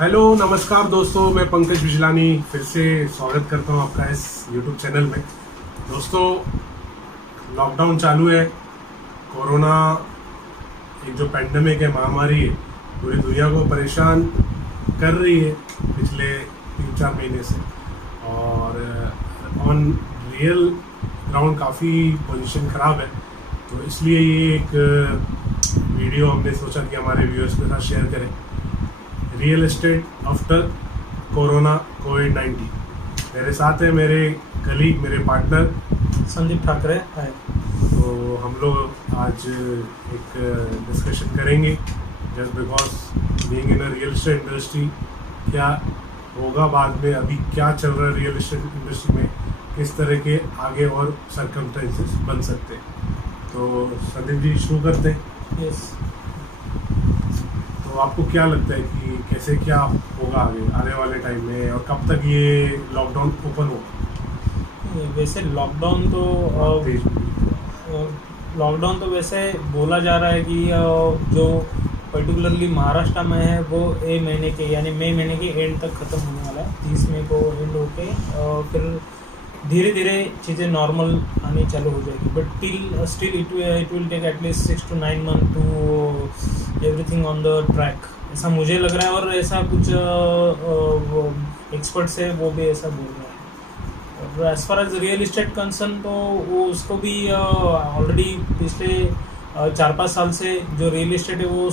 Hello नमस्कार दोस्तों, मैं पंकज बिजलानी फिर से स्वागत करता हूं आपका इस यूट्यूब चैनल में। दोस्तों, लॉकडाउन चालू है। कोरोना एक जो पैंडमिक है, महामारी है, पूरी दुनिया को परेशान कर रही है पिछले 3-4 महीने से। और ऑन रियल ग्राउंड काफ़ी पोजीशन ख़राब है, तो इसलिए ये एक वीडियो हमने सोचा कि हमारे व्यूअर्स के साथ शेयर करें। रियल एस्टेट आफ्टर कोरोना कोविड-19। मेरे साथ है मेरे कलीग, मेरे पार्टनर संदीप ठाकरे है। तो हम लोग आज एक डिस्कशन करेंगे just because being in a real estate industry, क्या होगा बाद में, अभी क्या चल रहा है रियल एस्टेट इंडस्ट्री में, किस तरह के आगे और सर्कमस्टेंसेस बन सकते हैं। तो संदीप जी शुरू करते हैं। यस। तो आपको क्या लगता है कि कैसे क्या होगा आने वाले टाइम में, और कब तक ये लॉकडाउन ओपन होगा? वैसे लॉकडाउन तो वैसे बोला जा रहा है कि जो पर्टिकुलरली महाराष्ट्र में है वो मई महीने के एंड तक ख़त्म होने वाला है। 30 मई को एंड होके फिर धीरे धीरे चीज़ें नॉर्मल आनी चालू हो जाएगी। But still it will take at least 6 to 9 months to everything on the track, ऐसा मुझे लग रहा है। और ऐसा कुछ एक्सपर्ट्स है वो भी ऐसा बोल रहे हैं। और as far as real estate concern, तो वो उसको भी ऑलरेडी पिछले 4-5 साल से जो रियल इस्टेट है वो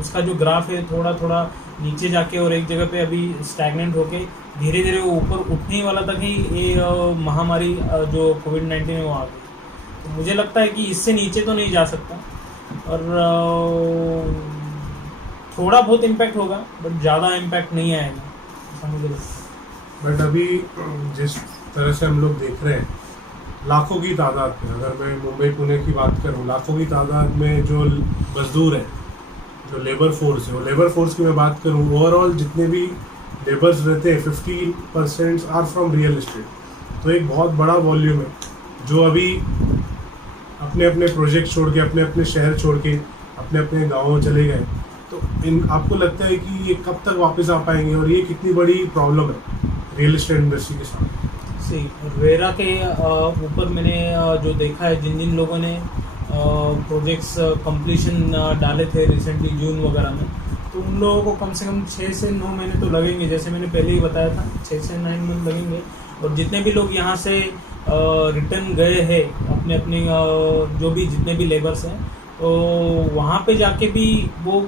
उसका जो ग्राफ है थोड़ा थोड़ा नीचे जाके और एक जगह पे अभी स्टैगनेंट होके धीरे धीरे वो ऊपर उठने ही वाला तक ही ये महामारी जो कोविड-19 है वो आ गई। तो मुझे लगता है कि इससे नीचे तो नहीं जा सकता, और थोड़ा बहुत इम्पैक्ट होगा बट ज़्यादा इम्पैक्ट नहीं आएगा, ऐसा मुझे लगता है। बट अभी जिस तरह से हम लोग देख रहे हैं, लाखों की तादाद में, अगर मैं मुंबई पुणे की बात करूं, लाखों की तादाद में जो मजदूर है, जो लेबर फोर्स है, वो लेबर फोर्स की मैं बात करूं, ओवरऑल जितने भी लेबर्स रहते हैं 50% आर फ्रॉम रियल एस्टेट। तो एक बहुत बड़ा वॉल्यूम है जो अभी अपने अपने प्रोजेक्ट छोड़ के, अपने अपने शहर छोड़ के अपने अपने गाँवों चले गए। तो आपको लगता है कि ये कब तक वापस आ पाएंगे, और ये कितनी बड़ी प्रॉब्लम है रियल एस्टेट इंडस्ट्री के साथ? सी रेरा के ऊपर मैंने जो देखा है, जिन जिन लोगों ने प्रोजेक्ट्स कंप्लीशन डाले थे रिसेंटली जून वगैरह में, तो उन लोगों को कम से कम 6 से 9 महीने तो लगेंगे। जैसे मैंने पहले ही बताया था, 6 से 9 मंथ लगेंगे। और जितने भी लोग यहाँ से रिटर्न गए हैं, अपने अपने जो भी जितने भी लेबर्स हैं, तो वहाँ पे जाके भी वो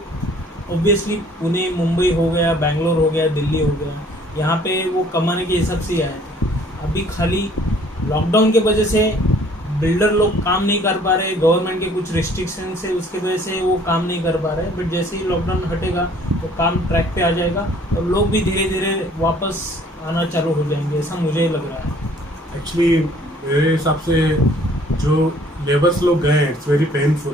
ऑब्वियसली पुणे, मुंबई हो गया, बेंगलोर हो गया, दिल्ली हो गया, यहाँ पे वो कमाने के हिसाब से ही आए। अभी खाली लॉकडाउन के वजह से बिल्डर लोग काम नहीं कर पा रहे, गवर्नमेंट के कुछ रिस्ट्रिक्शन से उसके वजह से वो काम नहीं कर पा रहे। बट जैसे ही लॉकडाउन हटेगा तो काम ट्रैक पे आ जाएगा और लोग भी धीरे धीरे वापस आना चालू हो जाएंगे, ऐसा मुझे लग रहा है। एक्चुअली मेरे हिसाब से जो लेबर्स लोग गए हैं, इट्स वेरी पेनफुल,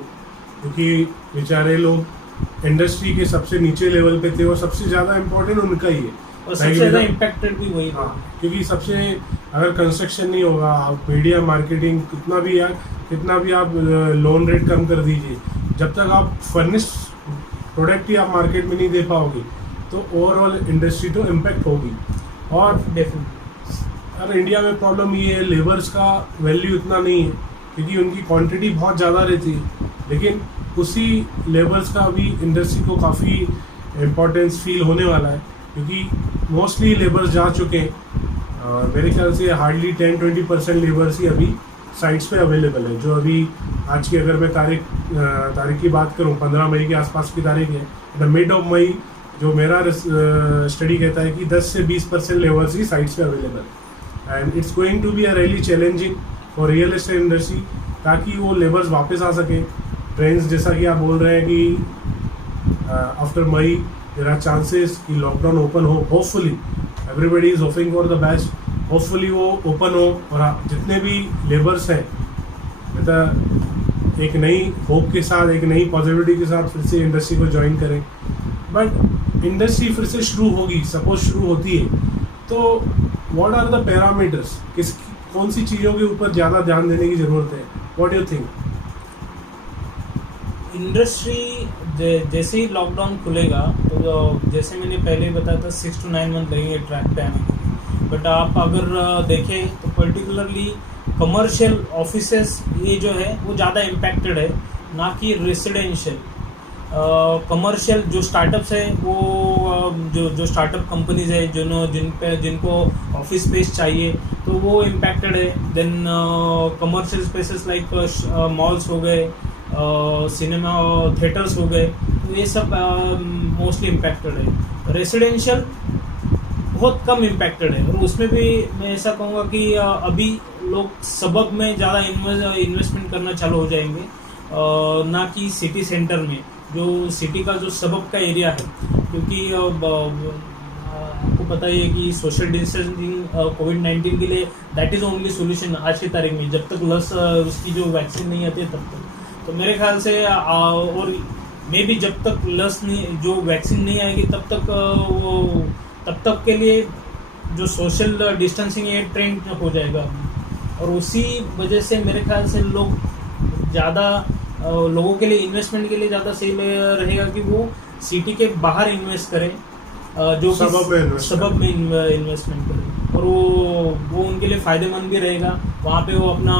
क्योंकि बेचारे लोग इंडस्ट्री के सबसे नीचे लेवल पे थे और सबसे ज़्यादा इम्पोर्टेंट उनका ही है, और सबसे ज़्यादा इम्पैक्टेड भी वही। हाँ, क्योंकि सबसे, अगर कंस्ट्रक्शन नहीं होगा, मीडिया मार्केटिंग कितना भी आप लोन रेट कम कर दीजिए, जब तक आप फर्निश्ड प्रोडक्ट ही आप मार्केट में नहीं दे पाओगे तो ओवरऑल इंडस्ट्री तो इम्पैक्ट होगी। और डेफिनेटली अगर इंडिया में प्रॉब्लम ये है, लेबर्स का वैल्यू इतना नहीं है क्योंकि उनकी क्वांटिटी बहुत ज़्यादा रहती है, लेकिन उसी लेबर्स का भी इंडस्ट्री को काफ़ी इम्पोर्टेंस फील होने वाला है, क्योंकि मोस्टली लेबर्स जा चुके हैं। मेरे ख्याल से हार्डली 10-20% लेबर्स ही अभी साइट्स पे अवेलेबल है। जो अभी आज की, अगर मैं तारीख की बात करूं, 15 मई के आसपास की तारीख है, द मिड ऑफ मई, जो मेरा स्टडी कहता है कि 10 से 20% लेबर्स ही साइट्स पे अवेलेबल है। And it's going to be a really challenging for real estate industry, ताकि वो लेबर्स वापस आ सकें। ट्रेंड्स जैसा कि आप बोल रहे हैं कि after May there are chances कि लॉकडाउन ओपन हो, hopefully everybody is hoping for the best, hopefully वो ओपन हो और आप जितने भी लेबर्स हैं, मतलब एक नई होप के साथ, एक नई पॉजिटिविटी के साथ फिर से इंडस्ट्री को ज्वाइन करें। बट इंडस्ट्री फिर से शुरू होगी, सपोज शुरू होती है, तो व्हाट आर द पैरामीटर्स, कौन सी चीज़ों के ऊपर ज़्यादा ध्यान देने की ज़रूरत है? What you think? इंडस्ट्री जैसे ही लॉकडाउन खुलेगा तो जैसे मैंने पहले ही बताया था 6 to 9 मंथ लगेंगे ट्रैक पे आने के लिए। बट आप अगर देखें तो पर्टिकुलरली कमर्शियल ऑफिसेस ये जो है वो ज़्यादा इम्पैक्टेड है, ना कि रेसिडेंशियल। कमर्शियल जो स्टार्टअप्स है वो जो स्टार्टअप कंपनीज है जिनको ऑफिस स्पेस चाहिए तो वो इम्पैक्टेड है। Then commercial spaces like malls हो गए, सिनेमा थिएटर्स हो गए, तो ये सब मोस्टली इम्पैक्टेड है। रेसिडेंशियल बहुत कम इम्पैक्टेड है, और उसमें भी मैं ऐसा कहूँगा कि अभी लोग सबब में ज़्यादा इन्वेस्टमेंट करना चालू हो जाएंगे, ना कि सिटी सेंटर में, जो सिटी का जो सबब का एरिया है। क्योंकि आपको पता ही है कि सोशल डिस्टेंसिंग कोविड-19 के लिए दैट इज़ ओनली सोल्यूशन आज की तारीख में, जब तक उसकी जो वैक्सीन नहीं आती है तब तक। तो मेरे ख्याल से और मे भी जब तक जो वैक्सीन नहीं आएगी तब तक के लिए जो सोशल डिस्टेंसिंग ये ट्रेंड हो जाएगा। और उसी वजह से मेरे ख्याल से लोगों के लिए इन्वेस्टमेंट के लिए ज़्यादा सही रहेगा कि वो सिटी के बाहर इन्वेस्ट करें, जो सबब में इन्वेस्टमेंट करें, और वो उनके लिए फ़ायदेमंद भी रहेगा। वहाँ पे वो अपना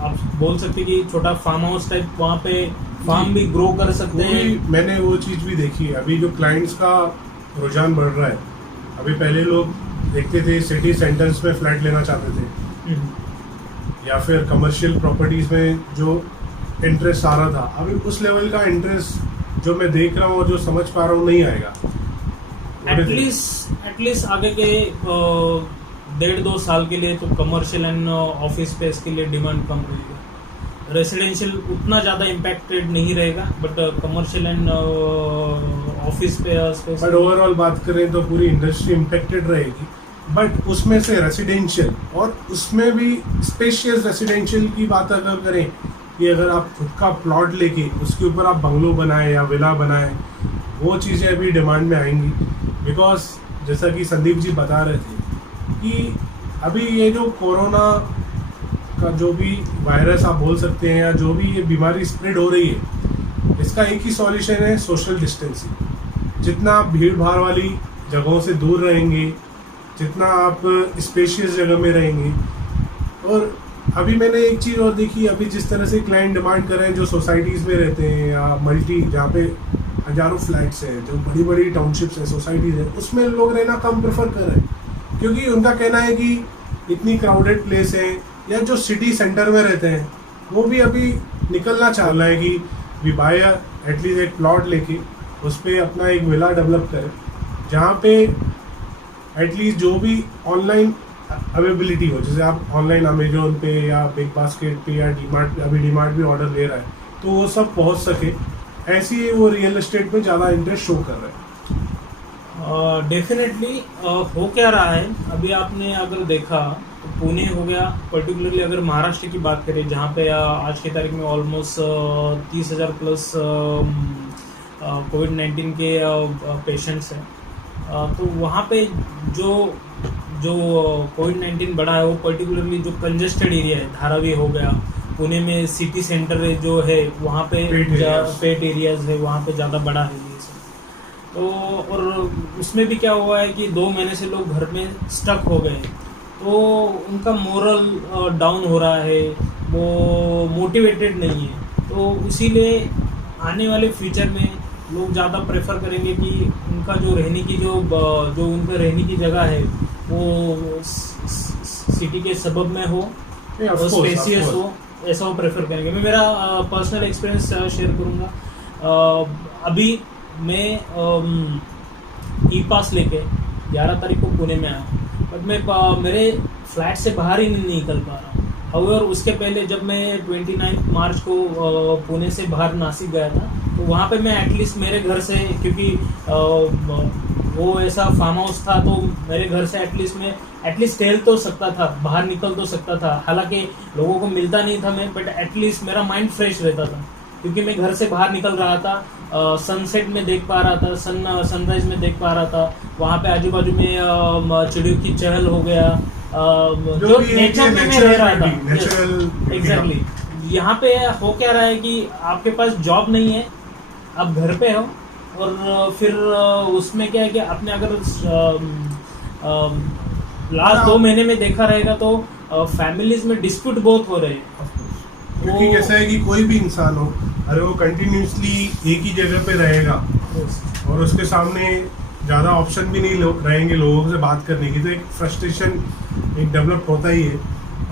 आप बोल सकते कि छोटा फार्म हाउस टाइप वहाँ पे फार्म भी ग्रो कर सकते हैं। मैंने वो चीज़ भी देखी है। अभी जो क्लाइंट्स का रुझान बढ़ रहा है, अभी पहले लोग देखते थे सिटी सेंटर्स में फ्लैट लेना चाहते थे, या फिर कमर्शियल प्रॉपर्टीज़ में जो इंटरेस्ट आ रहा था, अभी उस लेवल का इंटरेस्ट जो मैं देख रहा हूँ और जो समझ पा रहा हूँ नहीं आएगा। एटलीस्ट आगे के 1.5-2 साल के लिए तो कमर्शियल एंड ऑफिस स्पेस के लिए डिमांड कम रहेगा। रेसिडेंशियल उतना ज़्यादा इम्पैक्टेड नहीं रहेगा, but commercial and office space. But overall बात करें तो पूरी इंडस्ट्री इम्पैक्टेड रहेगी, बट उसमें से रेसिडेंशियल, और उसमें भी स्पेशियस रेसिडेंशियल की बात अगर करें कि अगर आप खुद का प्लॉट लेके उसके ऊपर आप बंगलो बनाए या विला बनाए, वो चीज़ें अभी डिमांड में आएंगी। बिकॉज जैसा कि संदीप जी बता रहे थे कि अभी ये जो कोरोना का जो भी वायरस आप बोल सकते हैं, या जो भी ये बीमारी स्प्रेड हो रही है, इसका एक ही सॉल्यूशन है, सोशल डिस्टेंसिंग। जितना आप भीड़ भाड़ वाली जगहों से दूर रहेंगे, जितना आप स्पेशियस जगह में रहेंगे। और अभी मैंने एक चीज़ और देखी, अभी जिस तरह से क्लाइंट डिमांड कर रहे हैं जो सोसाइटीज़ में रहते हैं, या मल्टी जहाँ पे हज़ारों फ्लैट्स हैं, जो बड़ी बड़ी टाउनशिप्स हैं, सोसाइटीज़ हैं, उसमें लोग रहना कम प्रेफर कर रहे हैं, क्योंकि उनका कहना है कि इतनी क्राउडेड प्लेस है, या जो सिटी सेंटर में रहते हैं वो भी अभी निकलना चाह रहा है कि वी बाय एटलीस्ट एक प्लॉट लेके उस पर अपना एक विला डेवलप करें, जहाँ पे एटलीस्ट जो भी ऑनलाइन अवेलेबिलिटी हो, जैसे आप ऑनलाइन अमेजोन पे या बिग बास्केट पे या डीमार्ट, अभी डीमार्ट भी ऑर्डर ले रहा है, तो वो सब पहुँच सके। ऐसे ही वो रियल एस्टेट में ज़्यादा इंटरेस्ट शो कर रहा है। डेफिनेटली हो क्या रहा है, अभी आपने अगर देखा तो पुणे हो गया, पर्टिकुलरली अगर महाराष्ट्र की बात करें, जहाँ पे आज की तारीख में ऑलमोस्ट 30,000 प्लस कोविड-19 के पेशेंट्स हैं, तो वहाँ पे जो कोविड-19 बढ़ा है वो पर्टिकुलरली जो कंजेस्टेड एरिया है, धारावी हो गया, पुणे में सिटी सेंटर जो है वहाँ पे पेट एरियाज है, वहाँ पे ज़्यादा बड़ा है ये सब। तो और उसमें भी क्या हुआ है कि 2 महीने से लोग घर में स्टक हो गए, तो उनका मोरल डाउन हो रहा है, वो मोटिवेटेड नहीं है। तो इसीलिए आने वाले फ्यूचर में लोग ज़्यादा प्रेफर करेंगे कि उनका जो रहने की जो उनका रहने की जगह है वो सिटी के सबब में हो और स्पेसियस हो, ऐसा वो प्रेफर करेंगे। मैं मेरा पर्सनल एक्सपीरियंस शेयर करूँगा। अभी मैं ई पास लेके 11 तारीख को पुणे में आया, बट मैं मेरे फ्लैट से बाहर ही नहीं निकल पा रहा हूँ। और उसके पहले जब मैं 29 मार्च को पुणे से बाहर नासिक गया था, तो वहाँ पे मैं एटलीस्ट मेरे घर से, क्योंकि वो ऐसा फार्म हाउस था, तो मेरे घर से एटलीस्ट टहल तो सकता था, बाहर निकल तो सकता था। हालांकि लोगों को मिलता नहीं था मैं, बट एटलीस्ट मेरा माइंड फ्रेश रहता था, क्योंकि मैं घर से बाहर निकल रहा था, सनसेट में देख पा रहा था, सनराइज में देख पा रहा था। वहाँ पे आजू बाजू में चिड़ियों की चहल हो गया, जो नेचर में मैं रह रहा था। एग्जैक्टली यहाँ पे हो क्या रहा है कि आपके पास जॉब नहीं है, आप घर पे हो, और फिर उसमें क्या है कि आपने अगर लास्ट 2 महीने में देखा रहेगा तो फैमिलीज में डिस्प्यूट बहुत हो रहे हैं। क्योंकि कैसा है कि कोई भी इंसान हो, अरे वो कंटिन्यूसली एक ही जगह पे रहेगा और उसके सामने ज़्यादा ऑप्शन भी नहीं रहेंगे लोगों से बात करने की, तो एक फ्रस्ट्रेशन एक डेवलप होता ही है।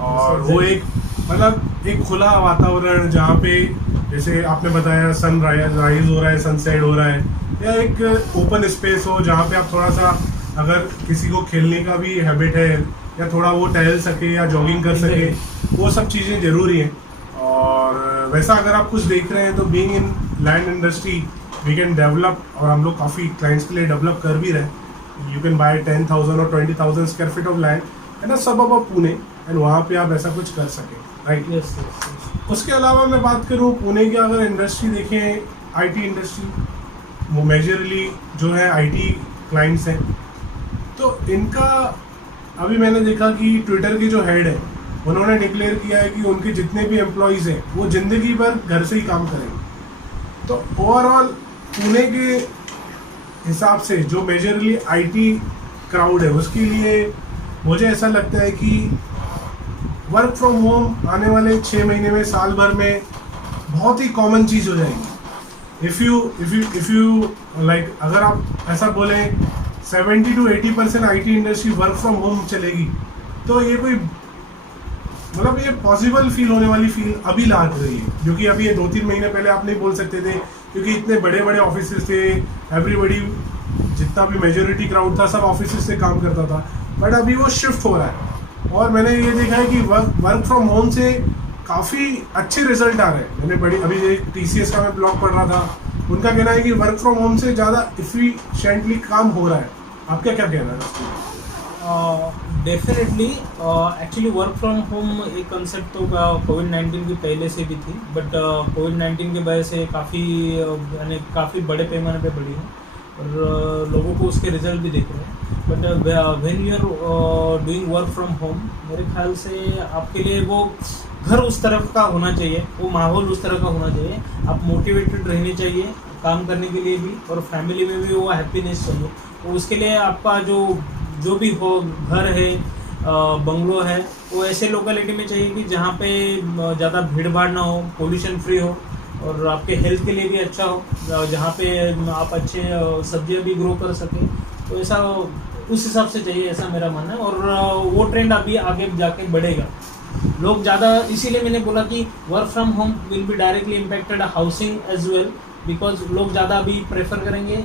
और वो एक मतलब एक खुला वातावरण जहाँ पे जैसे आपने बताया सन राइज हो रहा है, सनसेट हो रहा है, या एक ओपन स्पेस हो जहाँ पे आप थोड़ा सा अगर किसी को खेलने का भी हैबिट है या थोड़ा वो टहल सके या जॉगिंग कर सके, वो सब चीज़ें ज़रूरी हैं। और वैसा अगर आप कुछ देख रहे हैं तो being in land industry we can develop, और हम लोग काफ़ी क्लाइंट्स के लिए डेवलप कर भी रहे हैं। यू कैन बाय 10,000 और 20,000 square feet of land and सबब ऑफ पुणे, एंड वहाँ पे आप ऐसा कुछ कर सकें, राइट। यस। उसके अलावा मैं बात करूँ पुणे की, अगर इंडस्ट्री देखें, आईटी इंडस्ट्री, वो मेजरली जो है आईटी क्लाइंट्स हैं, तो इनका अभी मैंने देखा कि ट्विटर के जो हेड है उन्होंने डिक्लेयर किया है कि उनके जितने भी एम्प्लॉयज़ हैं वो ज़िंदगी भर घर से ही काम करेंगे। तो ओवरऑल पुणे के हिसाब से जो मेजरली आईटी क्राउड है उसके लिए मुझे ऐसा लगता है कि वर्क फ्रॉम होम आने वाले 6 महीने में, साल भर में बहुत ही कॉमन चीज़ हो जाएगी। इफ़ यू लाइक, अगर आप ऐसा बोलें 70 to 80% IT industry work from home चलेगी, तो ये कोई मतलब ये पॉसिबल फील होने वाली फील अभी लाग रही है, क्योंकि अभी ये 2-3 महीने पहले आप नहीं बोल सकते थे, क्योंकि इतने बड़े बड़े ऑफिस थे, एवरीबडी जितना भी मेजोरिटी क्राउड था सब ऑफिस से काम करता था, बट अभी वो शिफ्ट हो रहा है। और मैंने ये देखा है कि वर्क फ्रॉम होम से काफ़ी अच्छे रिजल्ट आ रहे हैं। मैंने बड़ी अभी एक TCS का मैं ब्लॉग पढ़ रहा था, उनका कहना है कि वर्क फ्रॉम होम से ज़्यादा इफिशिएंटली काम हो रहा है। आपका क्या कहना है? Definitely actually work from home एक कंसेप्ट तो कोविड-19 के पहले से भी थी, बट कोविड-19 की वजह से काफ़ी बड़े पैमाने पे बढ़ी है और लोगों को उसके रिजल्ट भी दिख रहे हैं। But when you are doing work from home, मेरे ख्याल से आपके लिए वो घर उस तरफ का होना चाहिए, वो माहौल उस तरह का होना चाहिए, आप मोटिवेटेड रहने चाहिए काम करने के लिए भी, और फैमिली में भी वो हैप्पीनेस चाहिए। तो उसके लिए आपका जो भी हो, घर है, बंगलो है, वो ऐसे लोकेलिटी में चाहिए कि जहाँ पे ज़्यादा भीड़ भाड़ ना हो, पोल्यूशन फ्री हो, और आपके हेल्थ के लिए भी अच्छा हो, जहाँ पे आप अच्छे सब्जियाँ भी ग्रो कर सकें। तो ऐसा उस हिसाब से चाहिए, ऐसा मेरा मानना है। और वो ट्रेंड अभी आगे जाके बढ़ेगा। लोग ज़्यादा, इसीलिए मैंने बोला कि work from home will be directly impacted housing as well, because लोग ज़्यादा अभी प्रेफर करेंगे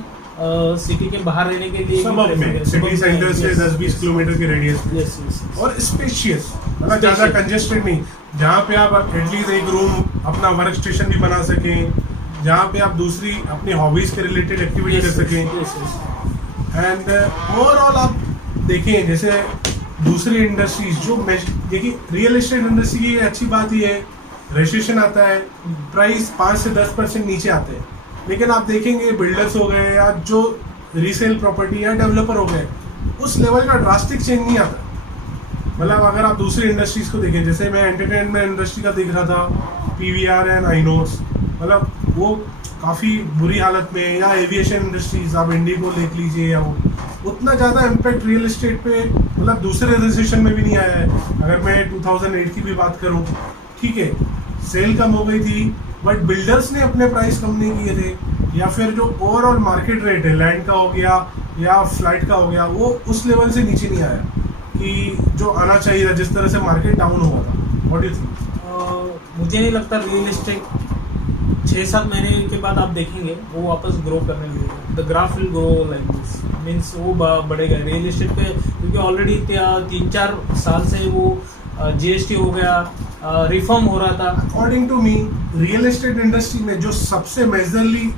सिटी के बाहर रहने के लिए, सिटी सेंटर से 10-20 किलोमीटर के रेडियस में। यस। और स्पेशियस, मतलब ज़्यादा कंजेस्टेड नहीं, जहाँ पे आप एटलीस्ट एक रूम अपना वर्क स्टेशन भी बना सकें, जहाँ पे आप दूसरी अपनी हॉबीज़ के रिलेटेड एक्टिविटी कर सकें। एंड ओवरऑल आप देखें, जैसे दूसरी इंडस्ट्रीज जो देखिए, रियल एस्टेट इंडस्ट्री की अच्छी बात ये है, रजिस्ट्रेशन आता है, प्राइस 5 से 10% नीचे आते हैं, लेकिन आप देखेंगे बिल्डर्स हो गए या जो रीसेल प्रॉपर्टी या डेवलपर हो गए, उस लेवल का ड्रास्टिक चेंज नहीं आता। मतलब अगर आप दूसरी इंडस्ट्रीज को देखें, जैसे मैं एंटरटेनमेंट इंडस्ट्री का देख रहा था, PVR एंड आइनोक्स, मतलब वो काफ़ी बुरी हालत में, या एविएशन इंडस्ट्रीज आप इंडिगो देख लीजिए, या वो उतना ज़्यादा इम्पैक्ट रियल एस्टेट पे मतलब दूसरे रिसेशन में भी नहीं आया है। अगर मैं 2008 की भी बात करूँ, ठीक है, सेल कम हो गई थी, बट बिल्डर्स ने अपने प्राइस कम नहीं किए थे, या फिर जो ओवरऑल मार्केट रेट है लैंड का हो गया या फ्लैट का हो गया, वो उस लेवल से नीचे नहीं आया कि जो आना चाहिए था, जिस तरह से मार्केट डाउन हुआ था। What do you think? मुझे नहीं लगता रियल एस्टेट 6-7 महीने के बाद आप देखेंगे वो वापस ग्रो करने लगेगा। The graph will grow like this, means वो बढ़ेगा रियल एस्टेट पे, क्योंकि ऑलरेडी 3-4 साल से वो GST हो गया, रिफॉर्म हो रहा था। According to me, real estate industry में जो सबसे मेजरली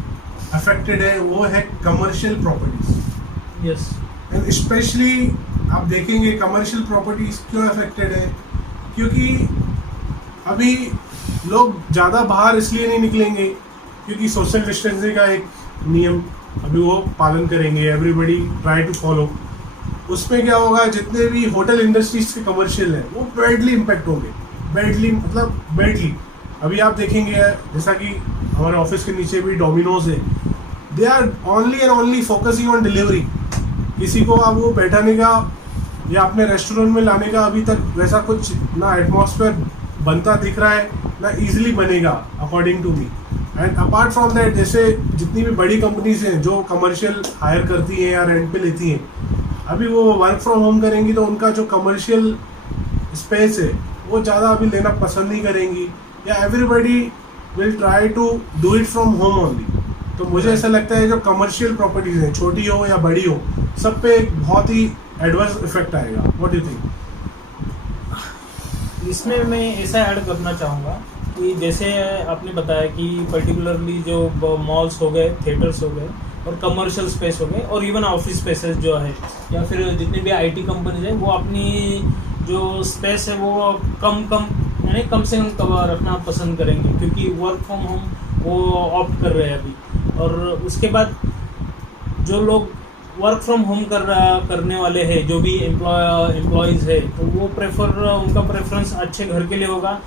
अफेक्टेड है वो है commercial properties. Yes. And specially आप देखेंगे कमर्शियल प्रॉपर्टीज क्यों अफेक्टेड है, क्योंकि अभी लोग ज़्यादा बाहर इसलिए नहीं निकलेंगे क्योंकि सोशल डिस्टेंसिंग का एक नियम अभी वो पालन करेंगे, एवरीबडी ट्राई टू फॉलो। उसमें क्या होगा, जितने भी होटल इंडस्ट्रीज के कमर्शियल हैं वो बैडली इम्पैक्ट होंगे, बैडली मतलब बैडली, अभी आप देखेंगे जैसा कि हमारे ऑफिस के नीचे भी डोमिनोज है, they are only and only focusing on delivery. किसी को अब वो बैठाने का या अपने रेस्टोरेंट में लाने का अभी तक वैसा कुछ ना एटमॉस्फेयर बनता दिख रहा है, ना इजीली बनेगा according to me. And apart from that, जैसे जितनी भी बड़ी कंपनीज हैं जो कमर्शियल हायर करती हैं या रेंट पे लेती हैं, अभी वो वर्क फ्रॉम होम करेंगी तो उनका जो कमर्शियल स्पेस है वो ज़्यादा अभी लेना पसंद नहीं करेंगी, या everybody will try to do it from home only. तो मुझे ऐसा लगता है जो कमर्शियल प्रॉपर्टीज हैं, छोटी हो या बड़ी हो, सब पे एक बहुत ही एडवर्स इफेक्ट आएगा। What do you think? इसमें मैं ऐसा ऐड करना चाहूँगा कि जैसे आपने बताया कि पर्टिकुलरली जो मॉल्स हो गए, थिएटर्स हो गए और कमर्शियल स्पेस हो गए और इवन ऑफिस स्पेसेस जो है या फिर जितनी भी आईटी कंपनीज है वो अपनी जो स्पेस है वो कम से कम रखना पसंद करेंगे, क्योंकि वर्क फ्रॉम होम वो ऑप्ट कर रहे हैं अभी। और उसके बाद जो लोग वर्क फ्रॉम होम करने वाले हैं, जो भी एम्प्लॉयज़ है, तो वो उनका प्रेफरेंस अच्छे घर के लिए होगा।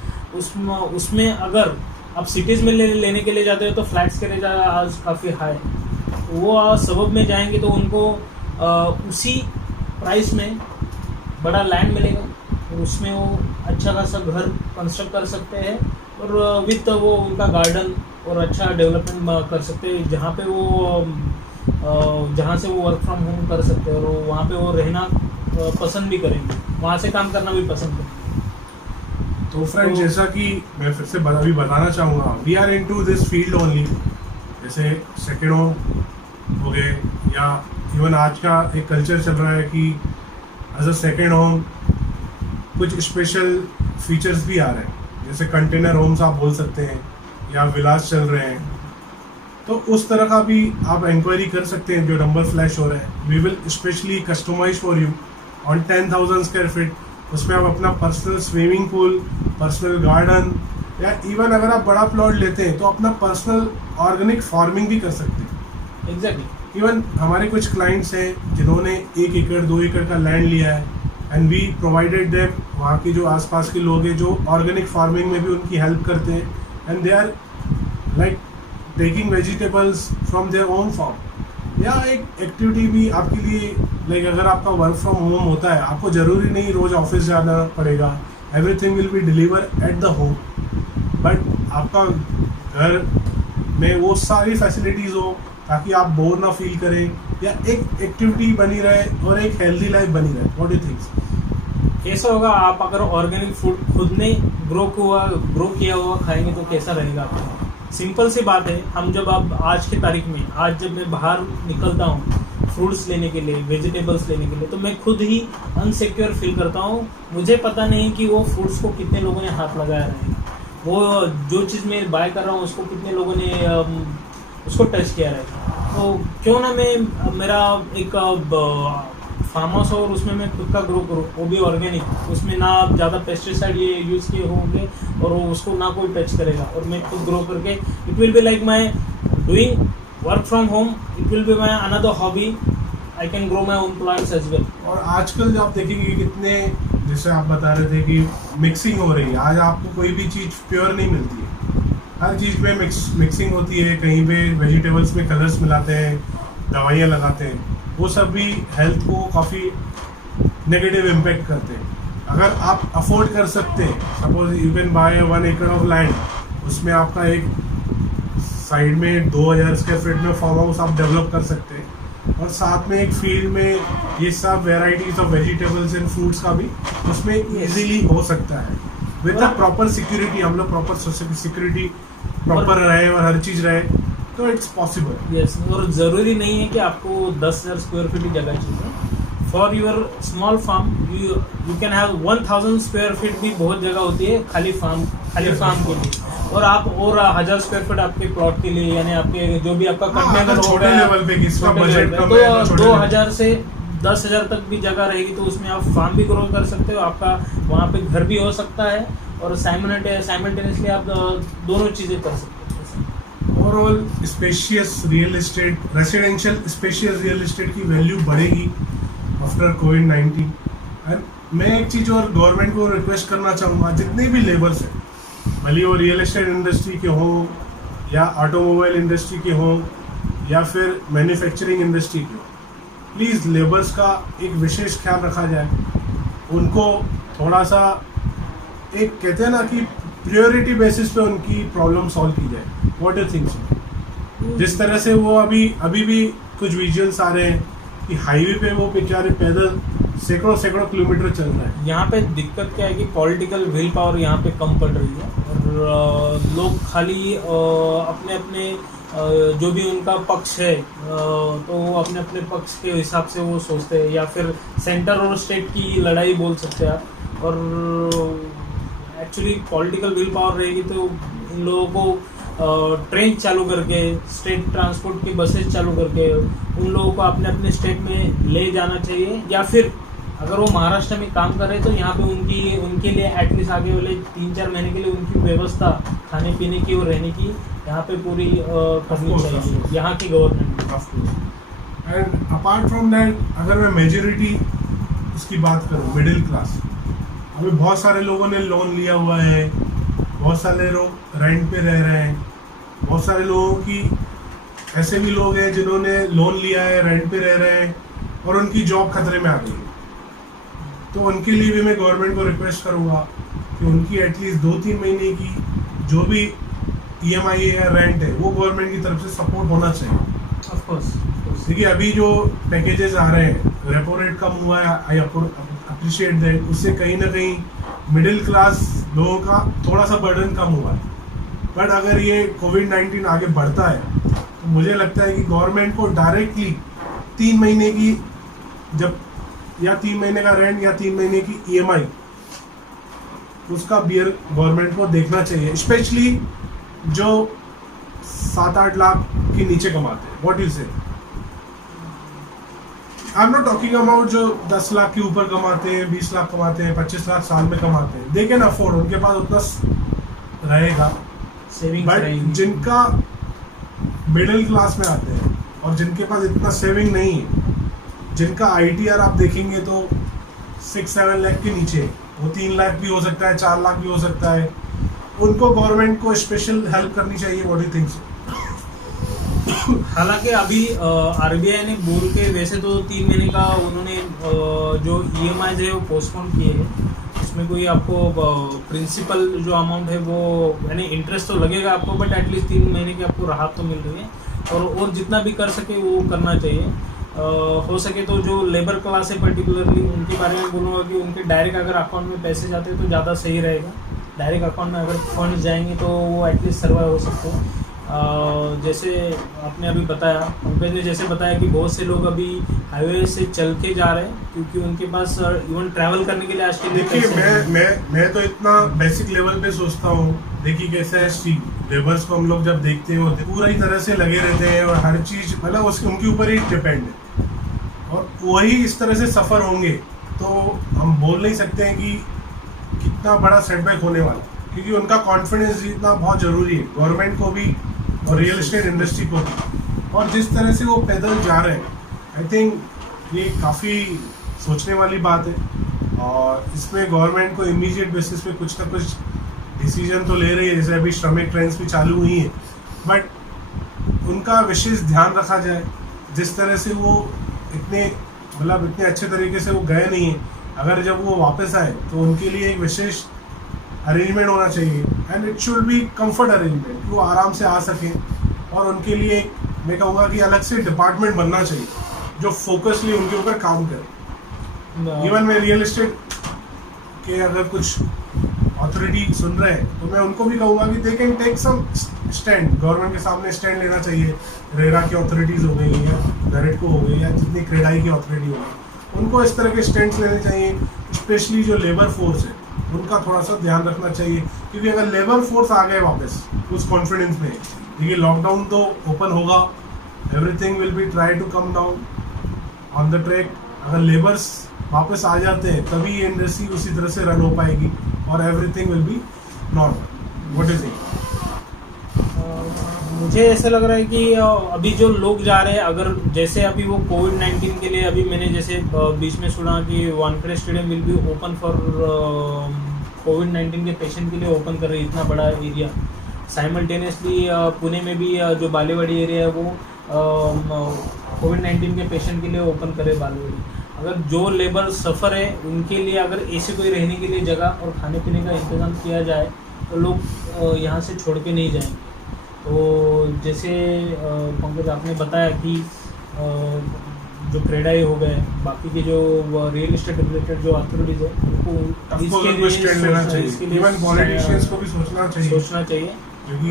उसमें अगर आप सिटीज़ में लेने के लिए जाते हो तो फ्लैट्स के रेट आज काफ़ी हाई, वो सबब में जाएंगे तो उनको उसी प्राइस में बड़ा लैंड मिलेगा और उसमें वो अच्छा खासा घर कंस्ट्रक्ट कर सकते हैं और विथ वो उनका गार्डन और अच्छा डेवलपमेंट कर सकते हैं, जहाँ से वो वर्क फ्रॉम होम कर सकते हैं और वहाँ पे वो रहना पसंद भी करेंगे, वहाँ से काम करना भी पसंद करेंगे। तो फ्रेंड, जैसा कि मैं फिर से अभी बताना चाहूँगा, we are into this field only. जैसे सेकेंड होम हो गए, या इवन आज का एक कल्चर चल रहा है कि एज अ सेकेंड होम कुछ स्पेशल फीचर्स भी आ रहे हैं, जैसे कंटेनर होम्स आप बोल सकते हैं, या विलास चल रहे हैं। तो उस तरह का भी आप इंक्वायरी कर सकते हैं जो नंबर फ्लैश हो रहा है। We will specially customize for you on 10,000 square feet. उसमें आप अपना personal swimming pool, personal garden, या इवन अगर आप बड़ा प्लॉट लेते हैं तो अपना पर्सनल ऑर्गेनिक फार्मिंग भी कर सकते हैं। एग्जैक्टली। इवन हमारे कुछ क्लाइंट्स हैं जिन्होंने 1 एकड़ 2 एकड़ का लैंड लिया है, एंड वी प्रोवाइडेड देम, वहाँ के जो आसपास के लोग हैं जो ऑर्गेनिक फार्मिंग में भी उनकी हेल्प करते हैं, and they are like taking vegetables from their own farm. या एक एक्टिविटी भी आपके लिए, लाइक अगर आपका वर्क फ्रॉम होम होता है, आपको ज़रूरी नहीं रोज़ ऑफिस जाना पड़ेगा, everything will B deliver at the home, but आपका घर में वो सारी फैसिलिटीज़ हो ताकि आप बोर ना फील करें, या एक एक्टिविटी बनी रहे और एक हेल्दी लाइफ बनी रहे। What do you think? कैसा होगा आप अगर ऑर्गेनिक फूड खुद ने ग्रो किया हुआ खाएंगे तो कैसा रहेगा आपका? सिंपल सी बात है, हम जब अब आज की तारीख में, आज जब मैं बाहर निकलता हूँ फ्रूट्स लेने के लिए, वेजिटेबल्स लेने के लिए, तो मैं खुद ही अनसिक्योर फील करता हूँ। मुझे पता नहीं कि वो फ्रूट्स को कितने लोगों ने हाथ लगाया है, वो जो चीज़ मैं बाय कर रहा हूँ उसको कितने लोगों ने उसको टच किया रहेगा। तो क्यों ना मैं मेरा एक फार्म हाउस और उसमें मैं खुद का ग्रो करूँ, वो भी ऑर्गेनिक, उसमें ना ज़्यादा पेस्टिसाइड ये यूज़ किए होंगे और वो उसको ना कोई टच करेगा, और मैं खुद ग्रो करके it will be like my doing work from home, it will be my another hobby, I can grow my own plants as well. और आजकल जो आप देखेंगे कितने, जैसे आप बता रहे थे कि मिक्सिंग हो रही है, आज आपको कोई भी चीज़ प्योर नहीं मिलती है, हर चीज़ में मिक्सिंग होती है, कहीं पे वेजिटेबल्स में कलर्स मिलाते हैं, दवाइयाँ लगाते हैं, वो सब भी हेल्थ को काफ़ी नेगेटिव इम्पेक्ट करते हैं। अगर आप अफोर्ड कर सकते हैं, सपोज यू कैन बाय 1 एकड़ ऑफ लैंड, उसमें आपका एक साइड में 2000 स्क्वायर फीट में फार्म हाउस आप डेवलप कर सकते हैं, और साथ में एक फील्ड में ये सब varieties of vegetables and fruits का भी उसमें इजीली हो सकता है विद अ प्रॉपर सिक्योरिटी। हम लोग प्रॉपर सिक्योरिटी प्रॉपर रहे और हर चीज़ रहे, तो इट्स पॉसिबल। यस, और ज़रूरी नहीं है कि आपको 10,000 स्क्वायर फीट की जगह चाहिए। For your small farm you can have 1000 square feet भी बहुत जगह होती है खाली फार्म के लिए, और आप और 1000 स्क्वायर फीट आपके प्लॉट के लिए, यानी आपके जो भी आपका कंटेनर छोटे लेवल पे किसका बजट कम है तो 2000 से 10,000 तक भी जगह रहेगी, तो उसमें आप फार्म भी ग्रो कर सकते हो, आपका वहाँ पे घर भी हो सकता है, और साइमल्टेनियसली आप दोनों चीज़ें कर सकते हो। Overall spacious real estate, residential spacious real estate की वैल्यू बढ़ेगी आफ्टर कोविड-19। एंड मैं एक चीज़ और गवर्नमेंट को रिक्वेस्ट करना चाहूँगा, जितने भी लेबर्स हैं भले वो रियल एस्टेट इंडस्ट्री के हों या ऑटोमोबाइल इंडस्ट्री के हों या फिर मैन्युफैक्चरिंग इंडस्ट्री के हों, प्लीज़ लेबर्स का एक विशेष ख्याल रखा जाए। उनको थोड़ा सा एक कहते हैं ना कि प्रायोरिटी बेसिस पे उनकी प्रॉब्लम सॉल्व की जाए। What do think so? जिस तरह से वो अभी भी कुछ विजुअल्स आ रहे हैं कि हाईवे पे वो बेचारे पैदल सैकड़ों सैकड़ों किलोमीटर चल रहा है। यहाँ पे दिक्कत क्या है कि पॉलिटिकल विल पावर यहाँ पे कम पड़ रही है और लोग खाली अपने अपने जो भी उनका पक्ष है तो वो अपने अपने पक्ष के हिसाब से वो सोचते हैं, या फिर सेंटर और स्टेट की लड़ाई बोल सकते हैं आप। और एक्चुअली पॉलिटिकल विल पावर रहेगी तो इन लोगों को ट्रेन चालू करके, स्टेट ट्रांसपोर्ट की बसेस चालू करके उन लोगों को अपने अपने स्टेट में ले जाना चाहिए, या फिर अगर वो महाराष्ट्र में काम कर रहे हैं तो यहाँ पे उनके लिए एटलीस्ट आगे वाले 3-4 महीने के लिए उनकी व्यवस्था खाने पीने की और रहने की यहाँ पे पूरी करनी चाहिए यहाँ की government. And apart from that, अगर मैं मेजोरिटी उसकी बात करूँ, मिडिल क्लास, अभी बहुत सारे लोगों ने लोन लिया हुआ है, बहुत सारे लोग रेंट पे रह रहे हैं, बहुत सारे लोगों की ऐसे भी लोग हैं जिन्होंने लोन लिया है, रेंट पे रह रहे हैं और उनकी जॉब खतरे में आ गई है। तो उनके लिए भी मैं गवर्नमेंट को रिक्वेस्ट करूँगा कि उनकी एटलीस्ट 2-3 महीने की जो भी EMI है या रेंट है वो गवर्नमेंट की तरफ से सपोर्ट होना चाहिए। ऑफ कोर्स देखिए अभी जो पैकेजेस आ रहे हैं, रेपो रेट कम हुआ है, आई अप्रिशिएट दैट, उससे कहीं ना कहीं मिडिल क्लास लोगों का थोड़ा सा बर्डन कम हुआ है। बट अगर ये कोविड-19 आगे बढ़ता है तो मुझे लगता है कि गवर्नमेंट को डायरेक्टली 3 महीने की या 3 महीने का रेंट या 3 महीने की EMI उसका बियर गवर्नमेंट को देखना चाहिए, स्पेशली जो 7-8 लाख के नीचे कमाते हैं। व्हाट यू से? I am not talking about जो 10 लाख के ऊपर कमाते हैं, 20 लाख कमाते हैं, 25 लाख साल में कमाते हैं, दे कैन अफोर्ड, उनके पास उतना रहेगा। सेविंग। बट जिनका मिडिल क्लास में आते हैं और जिनके पास इतना सेविंग नहीं है, जिनका ITR आप देखेंगे तो 6-7 लाख के नीचे, वो 3 लाख भी हो सकता है, 4 लाख भी हो सकता है, उनको गवर्नमेंट को स्पेशल हेल्प करनी चाहिए। What do think so? हालांकि अभी RBI ने बोल के वैसे तो 3 महीने का उन्होंने जो EMI है वो पोस्टपोन किए हैं। उसमें कोई आपको प्रिंसिपल जो अमाउंट है वो यानी इंटरेस्ट तो लगेगा आपको, बट एटलीस्ट 3 महीने की आपको राहत तो मिल रही है। और जितना भी कर सके वो करना चाहिए। हो सके तो जो लेबर क्लास है पर्टिकुलरली उनके बारे में बोलूँगा कि उनके डायरेक्ट अगर अकाउंट में पैसे जाते हैं तो ज़्यादा सही रहेगा। डायरेक्ट अकाउंट में अगर फंड्स जाएंगे तो वो एटलीस्ट सर्वाइव हो सकते हैं। जैसे आपने अभी बताया, पंकज ने जैसे बताया कि बहुत से लोग अभी हाईवे से चल के जा रहे हैं क्योंकि उनके पास इवन ट्रैवल करने के लिए आज के लिए देखिए मैं तो इतना बेसिक लेवल पे सोचता हूँ। देखिए कैसा है, लेबर्स को हम लोग जब देखते हैं वो पूरा ही तरह से लगे रहते हैं और हर चीज़ मतलब उसके उनके ऊपर ही डिपेंड है और वही इस तरह से सफ़र होंगे तो हम बोल नहीं सकते हैं कि कितना बड़ा सेटबैक होने वाला, क्योंकि उनका कॉन्फिडेंस जीतना बहुत ज़रूरी है, गवर्नमेंट को भी और रियल एस्टेट इंडस्ट्री को भी। और जिस तरह से वो पैदल जा रहे हैं, आई थिंक ये काफ़ी सोचने वाली बात है और इसमें गवर्नमेंट को इमीडिएट बेसिस पे कुछ ना कुछ डिसीजन तो ले रही है। जैसे अभी श्रमिक ट्रेन्स भी चालू हुई हैं, बट उनका विशेष ध्यान रखा जाए। जिस तरह से वो इतने अच्छे तरीके से वो गए नहीं हैं, अगर जब वो वापस आए तो उनके लिए एक विशेष अरेंजमेंट होना चाहिए and it should be comfort arrangement, वो आराम से आ सकें। और उनके लिए मैं कहूँगा कि अलग से डिपार्टमेंट बनना चाहिए जो फोकसली उनके ऊपर काम करे। इवन मैं रियल एस्टेट के अगर कुछ अथॉरिटी सुन रहे हैं तो मैं उनको भी कहूँगा कि they can take some stand, government के सामने स्टैंड लेना चाहिए। रेरा की अथॉरिटीज़ हो गई या डायरेक्ट को हो गई या जितनी क्रेडाई की अथॉरिटी हो गई, उनको इस तरह के स्टैंड्स लेने चाहिए। स्पेशली जो लेबर फोर्स है उनका थोड़ा सा ध्यान रखना चाहिए, क्योंकि अगर लेबर फोर्स आ गए वापस उस कॉन्फिडेंस में, देखिए लॉकडाउन तो ओपन होगा, everything will be try to come down on the track. अगर लेबर्स वापस आ जाते हैं तभी ये इंडस्ट्री उसी तरह से रन हो पाएगी और everything will B normal. What is it? मुझे ऐसा लग रहा है कि अभी जो लोग जा रहे हैं, अगर जैसे अभी वो कोविड-19 के लिए अभी मैंने जैसे बीच में सुना कि Wankhede stadium will be open for कोविड-19 के पेशेंट के लिए ओपन कर रहे हैं इतना बड़ा एरिया। साइमल्टेनियसली पुणे में भी जो बालेवाड़ी एरिया है वो कोविड-19 के पेशेंट के लिए ओपन करे बालेवाड़ी। अगर जो लेबर सफ़र है उनके लिए अगर ऐसी कोई रहने के लिए जगह और खाने पीने का इंतज़ाम किया जाए तो लोग यहाँ से छोड़ के नहीं जाएंगे। तो जैसे पंकज आपने बताया कि जो क्रेडाई हो गए, बाकी के जो रियल एस्टेट रिलेटेड जो अथॉरिटीज़ है उनको स्टैंड लेना चाहिए। इवन पॉलिटिशियंस को भी सोचना चाहिए क्योंकि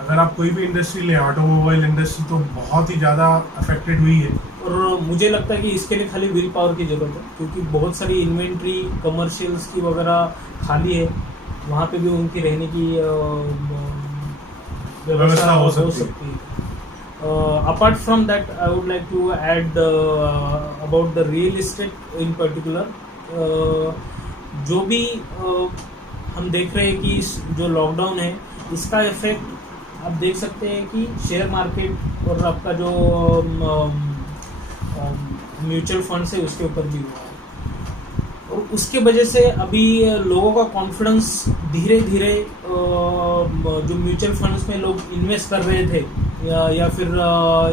अगर आप कोई भी इंडस्ट्री ले, ऑटोमोबाइल इंडस्ट्री तो बहुत ही ज़्यादा अफेक्टेड हुई है। और मुझे लगता है कि इसके लिए खाली विल पावर की ज़रूरत है, क्योंकि बहुत सारी इन्वेंट्री कमर्शियल्स की वगैरह खाली है, वहाँ पे भी उनकी रहने की व्यवस्था हो सकती है। Apart from that, I would like to add about the real estate in particular. जो भी हम देख रहे हैं कि जो लॉकडाउन है इसका इफेक्ट आप देख सकते हैं कि शेयर मार्केट और आपका जो म्यूचुअल फंड्स है उसके ऊपर भी हुआ है। और उसके वजह से अभी लोगों का कॉन्फिडेंस धीरे धीरे जो म्यूचुअल फंड्स में लोग इन्वेस्ट कर रहे थे या फिर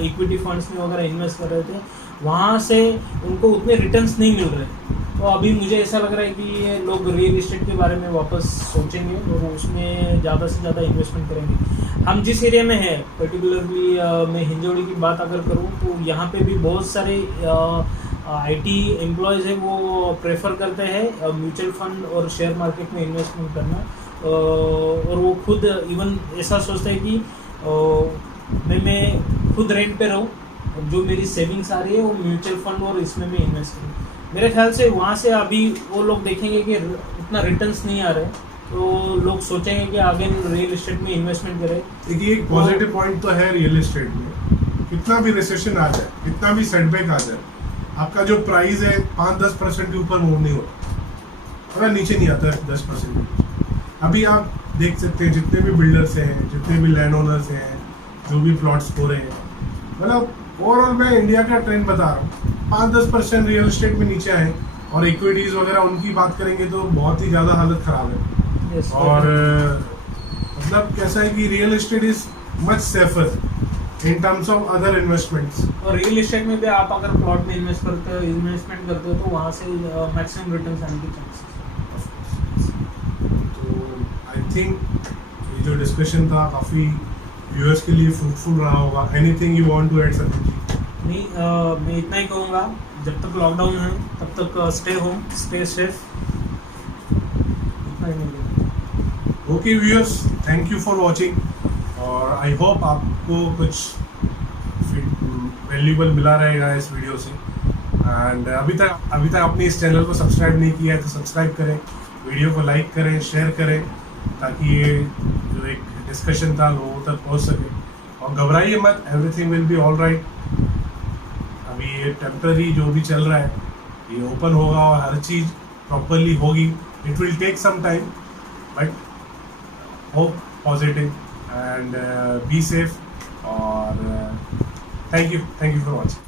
इक्विटी फंड्स में वगैरह इन्वेस्ट कर रहे थे, वहाँ से उनको उतने रिटर्न्स नहीं मिल रहे। तो अभी मुझे ऐसा लग रहा है कि लोग रियल इस्टेट के बारे में वापस सोचेंगे और उसमें ज़्यादा से ज़्यादा इन्वेस्टमेंट करेंगे। हम जिस एरिया में हैं, पर्टिकुलरली मैं हिंजौड़ी की बात अगर करूँ तो यहाँ पे भी बहुत सारे आईटी एम्प्लॉयज़ हैं, वो प्रेफर करते हैं म्यूचुअल फंड और शेयर मार्केट में इन्वेस्टमेंट करना। और वो खुद इवन ऐसा सोचते हैं कि मैं खुद रेंट पे रहूँ और जो मेरी सेविंग्स आ रही है वो म्यूचुअल फंड और इसमें मैं इन्वेस्ट करूँ। मेरे ख्याल से वहाँ से अभी वो लोग देखेंगे कि उतना रिटर्न्स नहीं आ रहे, तो लोग सोचेंगे कि आगे रियल एस्टेट में इन्वेस्टमेंट करें। देखिए, एक पॉजिटिव पॉइंट तो है रियल एस्टेट में, कितना भी रिसेशन आ जाए, कितना भी सेटबैक आ जाए, आपका जो प्राइस है 5-10% के ऊपर मूव नहीं होता, अगर नीचे नहीं आता है 10%। अभी आप देख सकते हैं जितने भी बिल्डर्स हैं, जितने भी लैंड ओनर्स हैं, जो भी प्लॉट्स हो रहे हैं, मतलब ओवरऑल मैं इंडिया का ट्रेंड बता रहा हूँ, 5-10% रियल एस्टेट में नीचे आए और इक्विटीज़ वगैरह उनकी बात करेंगे तो बहुत ही ज़्यादा हालत ख़राब है। और मतलब कैसा है कि real estate is much safer in terms of other investments. और रियल एस्टेट में भी आप अगर प्लॉट में इन्वेस्टमेंट करते हो तो वहाँ से मैक्सिमम रिटर्न्स आने के चांसेस। तो आई थिंक ये जो डिस्कशन था काफ़ी व्यूअर्स के लिए फ्रूटफुल रहा होगा। Anything you want to add Sachin ji? नहीं, मैं इतना ही कहूँगा, जब तक लॉकडाउन है तब तक स्टे होम, स्टे सेफ, इतना ही नहीं। Okay viewers, thank you for watching और आई होप आपको कुछ वैल्यूबल मिला रहेगा इस वीडियो से। एंड अभी तक आपने इस चैनल को सब्सक्राइब नहीं किया है तो सब्सक्राइब करें, वीडियो को लाइक करें, शेयर करें, ताकि ये जो एक डिस्कशन था लोगों तक पहुंच सके। और घबराइए मत, everything will be all right. अभी ये टेम्पररी जो भी चल रहा है ये ओपन होगा और हर चीज़ प्रॉपरली होगी। It will take some time but hope positive and be safe और थैंक यू फॉर वॉचिंग।